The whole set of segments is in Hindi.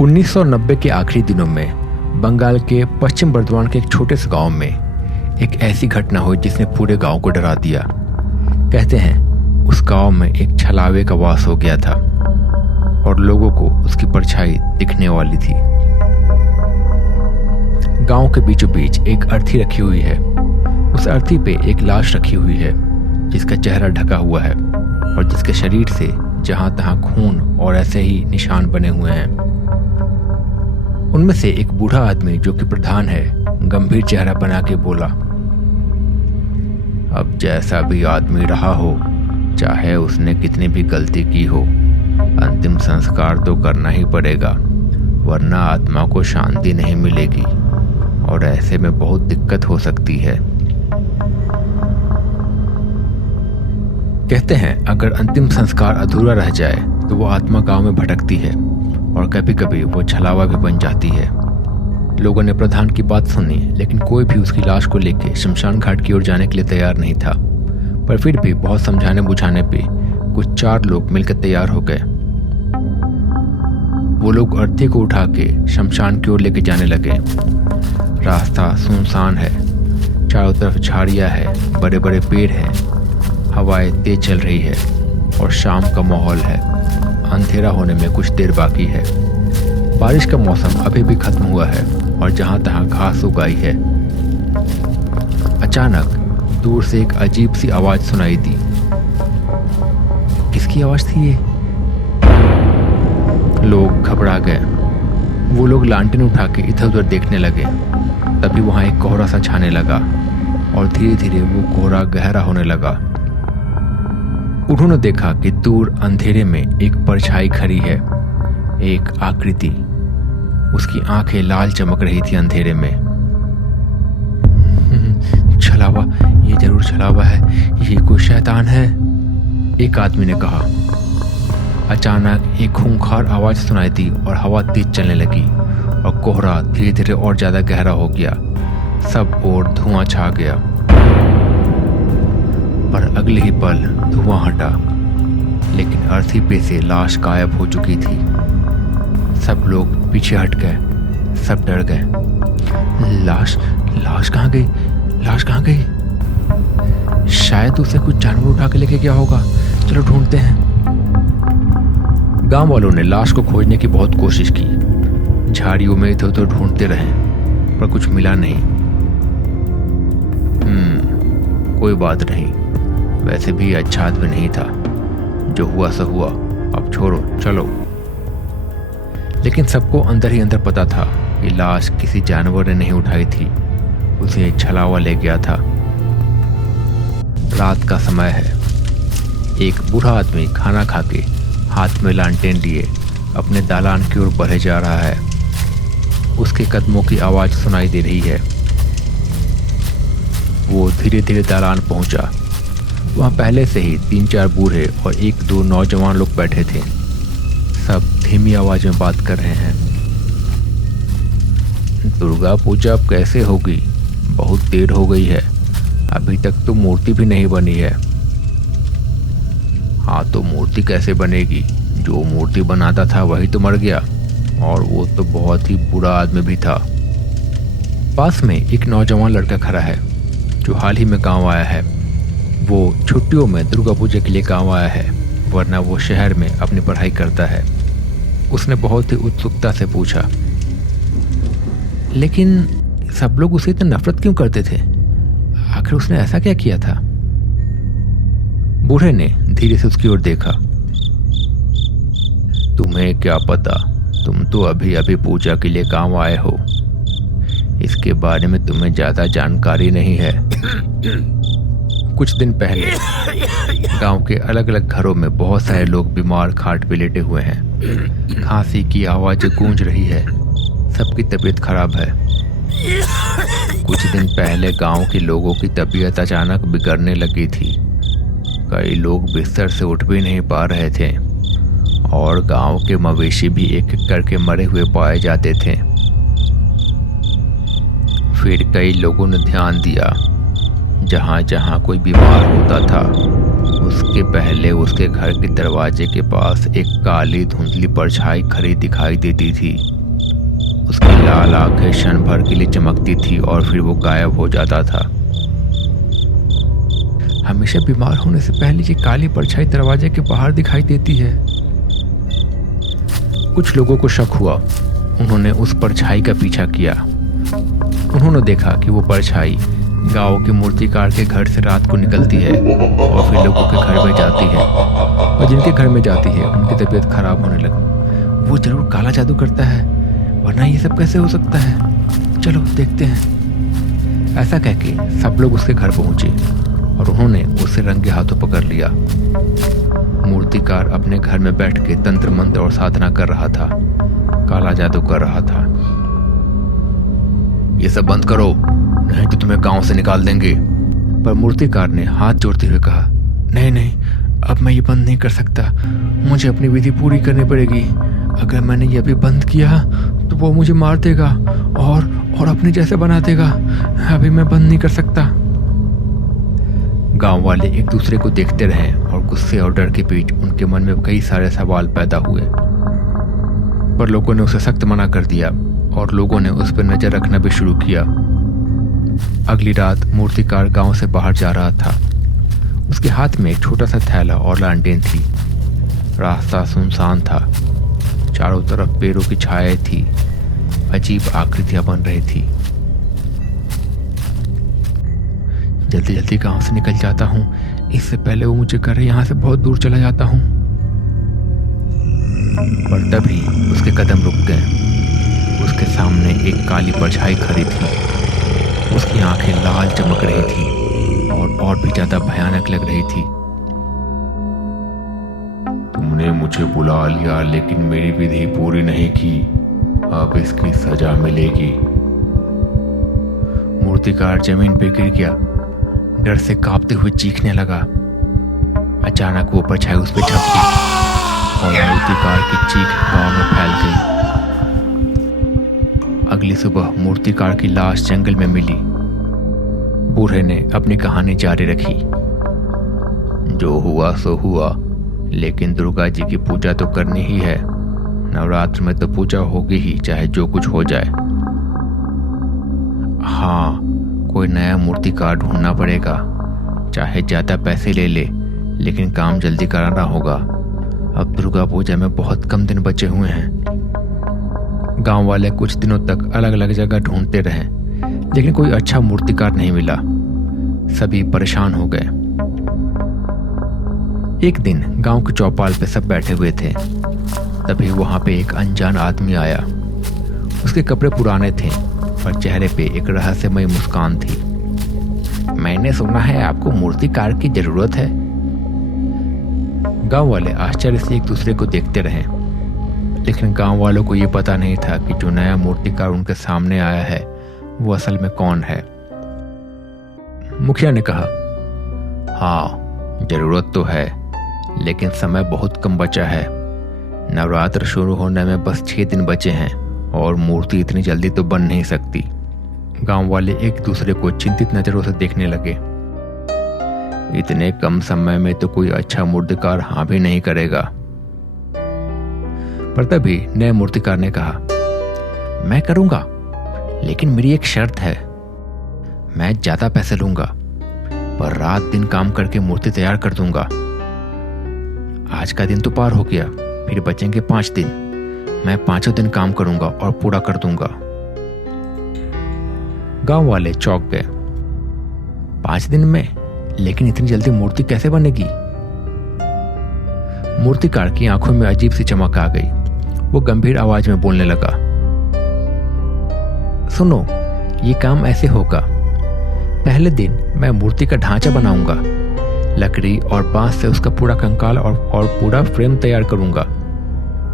1990 के आखिरी दिनों में बंगाल के पश्चिम बर्धमान के एक छोटे से गांव में एक ऐसी घटना हुई जिसने पूरे गांव को डरा दिया। कहते हैं उस गांव में एक छलावे का वास हो गया था और लोगों को उसकी परछाई दिखने वाली थी। गांव के बीचों बीच एक अर्थी रखी हुई है। उस अर्थी पे एक लाश रखी हुई है जिसका चेहरा ढका हुआ है और जिसके शरीर से जहां तहां खून और ऐसे ही निशान बने हुए हैं। उनमें से एक बूढ़ा आदमी जो कि प्रधान है गंभीर चेहरा बना के बोला, अब जैसा भी आदमी रहा हो, चाहे उसने कितनी भी गलती की हो, अंतिम संस्कार तो करना ही पड़ेगा, वरना आत्मा को शांति नहीं मिलेगी और ऐसे में बहुत दिक्कत हो सकती है। कहते हैं अगर अंतिम संस्कार अधूरा रह जाए तो वो आत्मा गांव में भटकती है और कभी कभी वो छलावा भी बन जाती है। लोगों ने प्रधान की बात सुनी, लेकिन कोई भी उसकी लाश को लेकर शमशान घाट की ओर जाने के लिए तैयार नहीं था। पर फिर भी बहुत समझाने बुझाने पे कुछ 4 लोग मिलकर तैयार हो गए। वो लोग अर्थी को उठा के शमशान की ओर लेके जाने लगे। रास्ता सुनसान है, चारों तरफ झाड़ियां है, बड़े बड़े पेड़ हैं, हवाएं तेज चल रही है और शाम का माहौल है। अंधेरा होने में कुछ देर बाकी है। बारिश का मौसम अभी भी खत्म हुआ है और जहां तहां घास उगाई है। अचानक दूर से एक अजीब सी आवाज सुनाई दी। किसकी आवाज थी ये? लोग घबरा गए। वो लोग लालटेन उठा के इधर उधर देखने लगे। तभी वहां एक कोहरा सा छाने लगा और धीरे धीरे वो कोहरा गहरा होने लगा। उन्होंने देखा कि दूर अंधेरे में एक परछाई खड़ी है, एक आकृति। उसकी आंखें लाल चमक रही थी अंधेरे में। छलावा, ये जरूर छलावा है, ये कोई शैतान है, एक आदमी ने कहा। अचानक एक खूंखार आवाज सुनाई दी और हवा तेज चलने लगी और कोहरा धीरे धीरे और ज्यादा गहरा हो गया। सब ओर धुआं छा गया, पर अगले ही पल धुआं हटा, लेकिन अर्थी पे से लाश गायब हो चुकी थी। सब लोग पीछे हट गए, सब डर गए। लाश कहाँ गई? लाश कहाँ गई? शायद उसे कुछ जानवर उठा के लेके गया होगा, चलो ढूंढते हैं। गांव वालों ने लाश को खोजने की बहुत कोशिश की। झाड़ियों में इधर उधर ढूंढते रहे, पर कुछ मिला नहीं। कोई बात नहीं, वैसे भी अच्छा आदमी नहीं था, जो हुआ सो हुआ, अब छोड़ो, चलो। लेकिन सबको अंदर ही अंदर पता था कि लाश किसी जानवर ने नहीं उठाई थी, उसे छलावा ले गया था। रात का समय है। एक बूढ़ा आदमी खाना खा के हाथ में लालटेन लिए अपने दालान की ओर बढ़े जा रहा है। उसके कदमों की आवाज सुनाई दे रही है। वो धीरे धीरे दालान पहुंचा। वहां पहले से ही 3-4 बूढ़े और 1-2 नौजवान लोग बैठे थे। सब धीमी आवाज में बात कर रहे हैं। दुर्गा पूजा अब कैसे होगी? बहुत देर हो गई है, अभी तक तो मूर्ति भी नहीं बनी है। हाँ, तो मूर्ति कैसे बनेगी? जो मूर्ति बनाता था वही तो मर गया, और वो तो बहुत ही बुरा आदमी भी था। पास में एक नौजवान लड़का खड़ा है जो हाल ही में गांव आया है। वो छुट्टियों में दुर्गा पूजा के लिए गांव आया है, वरना वो शहर में अपनी पढ़ाई करता है। उसने बहुत ही उत्सुकता से पूछा, लेकिन सब लोग उसे इतना नफरत क्यों करते थे? आखिर उसने ऐसा क्या किया था? बूढ़े ने धीरे से उसकी ओर देखा। तुम्हें क्या पता, तुम तो अभी अभी पूजा के लिए गांव आए हो, इसके बारे में तुम्हें ज्यादा जानकारी नहीं है। कुछ दिन पहले गांव के अलग अलग घरों में बहुत सारे लोग बीमार खाट पे लेटे हुए हैं। खांसी की आवाज गूंज रही है, सबकी तबीयत खराब है। कुछ दिन पहले गांव के लोगों की तबीयत अचानक बिगड़ने लगी थी। कई लोग बिस्तर से उठ भी नहीं पा रहे थे और गांव के मवेशी भी एक एक करके मरे हुए पाए जाते थे। फिर कई लोगों ने ध्यान दिया, जहाँ जहाँ कोई बीमार होता था उसके इसके पहले उसके घर के दरवाजे के पास एक काली धुंधली परछाई खड़ी दिखाई देती थी। उसकी लाल आंखें क्षण भर के लिए चमकती थी और फिर वो गायब हो जाता था। हमेशा बीमार होने से पहले ये काली परछाई दरवाजे के बाहर दिखाई देती है। कुछ लोगों को शक हुआ। उन्होंने उस परछाई का पीछा किया। उन्होंने देखा कि वो परछाई गांव के मूर्तिकार के घर से रात को निकलती है और फिर लोगों के घर में जाती है, और जिनके घर में जाती है उनकी तबीयत खराब होने लगी। वो जरूर काला जादू करता है, वरना ये सब कैसे हो सकता है? चलो देखते हैं। ऐसा कह के सब लोग उसके घर पहुंचे और उन्होंने उसे रंगे हाथों पकड़ लिया। मूर्तिकार अपने घर में बैठ के तंत्र मंत्र और साधना कर रहा था, काला जादू कर रहा था। ये सब बंद करो, नहीं तो तुम्हें गांव से निकाल देंगे। पर मूर्तिकार ने हाथ जोड़ते हुए कहा, नहीं नहीं, अब मैं ये बंद नहीं कर सकता। मुझे अपनी विधि पूरी करनी पड़ेगी। अगर मैंने ये अभी बंद किया तो वो मुझे मार देगा और अपने जैसे बना देगा। अभी मैं बंद नहीं कर सकता। गांव वाले एक दूसरे को देखते रहे और गुस्से और डर के बीच उनके मन में कई सारे सवाल पैदा हुए। पर लोगों ने उसे सख्त मना कर दिया और लोगों ने उस पर नजर रखना भी शुरू किया। अगली रात मूर्तिकार गांव से बाहर जा रहा था। उसके हाथ में एक छोटा सा थैला और लालटेन थी। रास्ता सुनसान था। चारों तरफ पेड़ों की छाया थी। अजीब आकृतियां बन रही थी। जल्दी जल्दी गांव से निकल जाता हूँ, इससे पहले वो मुझे करे यहाँ से बहुत दूर चला जाता हूँ। पर तभी उसके कदम रुक गए। उसके सामने एक काली परछाई खड़ी थी। उसकी आंखें लाल चमक रही थी और भी ज्यादा भयानक लग रही थी। तुमने मुझे बुला लिया, लेकिन मेरी विधि पूरी नहीं की। अब इसकी सजा मिलेगी। मूर्तिकार जमीन पे गिर गया, डर से कांपते हुए चीखने लगा। अचानक वो परछाई उस पर झपकी और मूर्तिकार की चीख गांव में फैल गई। अगली सुबह मूर्तिकार की लाश जंगल में मिली। बूढ़े ने अपनी कहानी जारी रखी। जो हुआ सो हुआ, लेकिन दुर्गा जी की पूजा तो करनी ही है। नवरात्र में तो पूजा होगी ही, चाहे जो कुछ हो जाए। हाँ, कोई नया मूर्तिकार ढूंढना पड़ेगा। चाहे ज्यादा पैसे ले ले, लेकिन काम जल्दी कराना होगा। अब दुर्गा पूजा में बहुत कम दिन बचे हुए हैं। गांव वाले कुछ दिनों तक अलग अलग जगह ढूंढते रहे, लेकिन कोई अच्छा मूर्तिकार नहीं मिला। सभी परेशान हो गए। एक दिन गांव की चौपाल पे सब बैठे हुए थे। तभी वहां पे एक अनजान आदमी आया। उसके कपड़े पुराने थे और चेहरे पे एक रहस्यमयी मुस्कान थी। मैंने सुना है आपको मूर्तिकार की जरूरत है। गांव वाले आश्चर्य से एक दूसरे को देखते रहे, लेकिन गांव वालों को यह पता नहीं था कि जो नया मूर्तिकार उनके सामने आया है वो असल में कौन है। मुखिया ने कहा, हाँ जरूरत तो है, लेकिन समय बहुत कम बचा है। नवरात्र शुरू होने में बस 6 दिन बचे हैं और मूर्ति इतनी जल्दी तो बन नहीं सकती। गांव वाले एक दूसरे को चिंतित नजरों से देखने लगे। इतने कम समय में तो कोई अच्छा मूर्तिकार हाँ भी नहीं करेगा। पर तभी नए मूर्तिकार ने कहा, मैं करूंगा, लेकिन मेरी एक शर्त है। मैं ज्यादा पैसे लूंगा, पर रात दिन काम करके मूर्ति तैयार कर दूंगा। आज का दिन तो पार हो गया, फिर बचेंगे 5 दिन। मैं 5 दिन काम करूंगा और पूरा कर दूंगा। गांव वाले चौंक गए। 5 दिन में? लेकिन इतनी जल्दी मूर्ति कैसे बनेगी? मूर्तिकार की आंखों में अजीब सी चमक आ गई। वो गंभीर आवाज में बोलने लगा, सुनो, ये काम ऐसे होगा। पहले दिन मैं मूर्ति का ढांचा बनाऊंगा, लकड़ी और बांस से उसका पूरा कंकाल और पूरा फ्रेम तैयार करूंगा।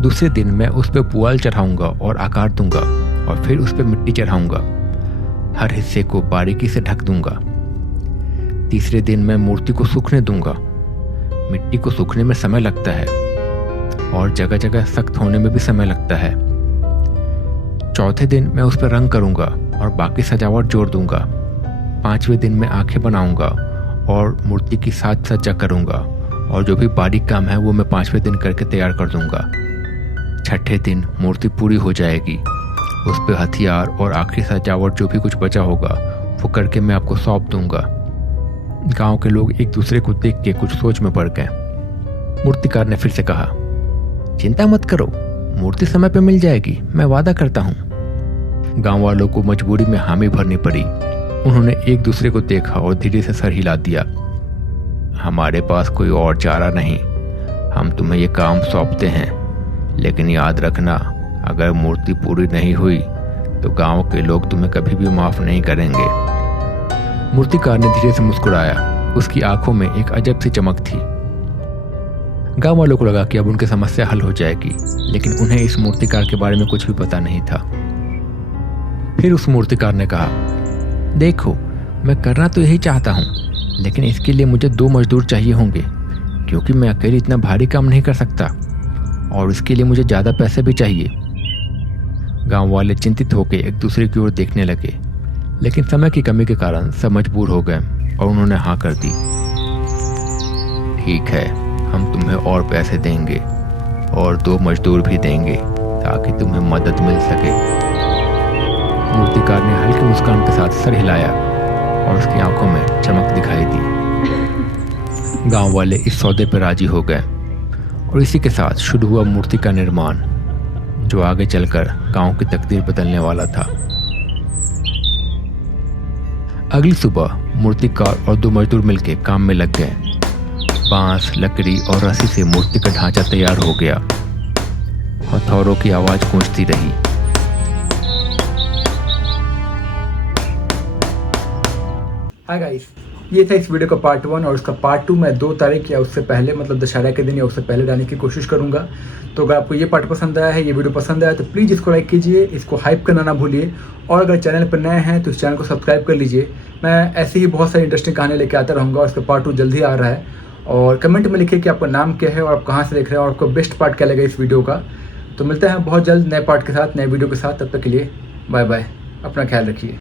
दूसरे दिन मैं उस पर पुआल चढ़ाऊंगा और आकार दूंगा, और फिर उस पर मिट्टी चढ़ाऊंगा। हर हिस्से को बारीकी से ढक दूंगा। तीसरे दिन मैं मूर्ति को सूखने दूंगा। मिट्टी को सूखने में समय लगता है और जगह जगह सख्त होने में भी समय लगता है। चौथे दिन मैं उस पर रंग करूंगा और बाकी सजावट जोड़ दूंगा। 5वें दिन मैं आंखें बनाऊंगा और मूर्ति की साज सज्जा करूंगा और जो भी बारीक काम है वो मैं 5वें दिन करके तैयार कर दूंगा। 6ठे दिन मूर्ति पूरी हो जाएगी। उस पे हथियार और आखिरी सजावट जो भी कुछ बचा होगा वो करके मैं आपको सौंप दूंगा। गांव के लोग एक दूसरे को देख के कुछ सोच में पड़ गए। मूर्तिकार ने फिर से कहा, चिंता मत करो, मूर्ति समय पे मिल जाएगी, मैं वादा करता हूँ। गांव वालों को मजबूरी में हामी भरनी पड़ी। उन्होंने एक दूसरे को देखा और धीरे से सर हिला दिया। हमारे पास कोई और चारा नहीं, हम तुम्हें ये काम सौंपते हैं, लेकिन याद रखना, अगर मूर्ति पूरी नहीं हुई तो गांव के लोग तुम्हें कभी भी माफ नहीं करेंगे। मूर्तिकार ने धीरे से मुस्कुराया। उसकी आंखों में एक अजब सी चमक थी। गांव वालों को लगा कि अब उनकी समस्या हल हो जाएगी, लेकिन उन्हें इस मूर्तिकार के बारे में कुछ भी पता नहीं था। फिर उस मूर्तिकार ने कहा, देखो, मैं करना तो यही चाहता हूँ, लेकिन इसके लिए मुझे 2 मजदूर चाहिए होंगे, क्योंकि मैं अकेले इतना भारी काम नहीं कर सकता, और इसके लिए मुझे ज़्यादा पैसे भी चाहिए। गांव वाले चिंतित होकर एक दूसरे की ओर देखने लगे, लेकिन समय की कमी के कारण सब मजबूर हो गए और उन्होंने हाँ कर दी। ठीक है, हम तुम्हें और पैसे देंगे और 2 मजदूर भी देंगे ताकि तुम्हें मदद मिल सके। मूर्तिकार ने हल्की मुस्कान के साथ सर हिलाया और उसकी आंखों में चमक दिखाई दी। गांव वाले इस सौदे पर राजी हो गए और इसी के साथ शुरू हुआ मूर्ति का निर्माण, जो आगे चलकर गांव की तकदीर बदलने वाला था। अगली सुबह मूर्तिकार और 2 मजदूर मिलकर काम में लग गए। बांस, लकड़ी और रस्सी से मूर्ति का ढांचा तैयार हो गया। हथौड़ों की आवाज गूंजती रही। हाय गाइस, ये था इस वीडियो का पार्ट 1 और इसका पार्ट 2 मैं 2 तारीख या उससे पहले, मतलब दशहरा के दिन या उससे पहले डालने की कोशिश करूंगा। तो अगर आपको ये पार्ट पसंद आया है, ये वीडियो पसंद आया, तो प्लीज़ इसको लाइक कीजिए, इसको हाइप करना ना भूलिए, और अगर चैनल पर नए हैं तो इस चैनल को सब्सक्राइब कर लीजिए। मैं ऐसे ही बहुत सारी इंटरेस्टिंग कहानी लेके आता रहूँगा और इसका पार्ट 2 जल्दी आ रहा है। और कमेंट में लिखिए कि आपका नाम क्या है और आप कहाँ से देख रहे हैं और आपको बेस्ट पार्ट क्या लगा इस वीडियो का। तो मिलते हैं बहुत जल्द नए पार्ट के साथ, नए वीडियो के साथ। तब तक के लिए बाय बाय, अपना ख्याल रखिए।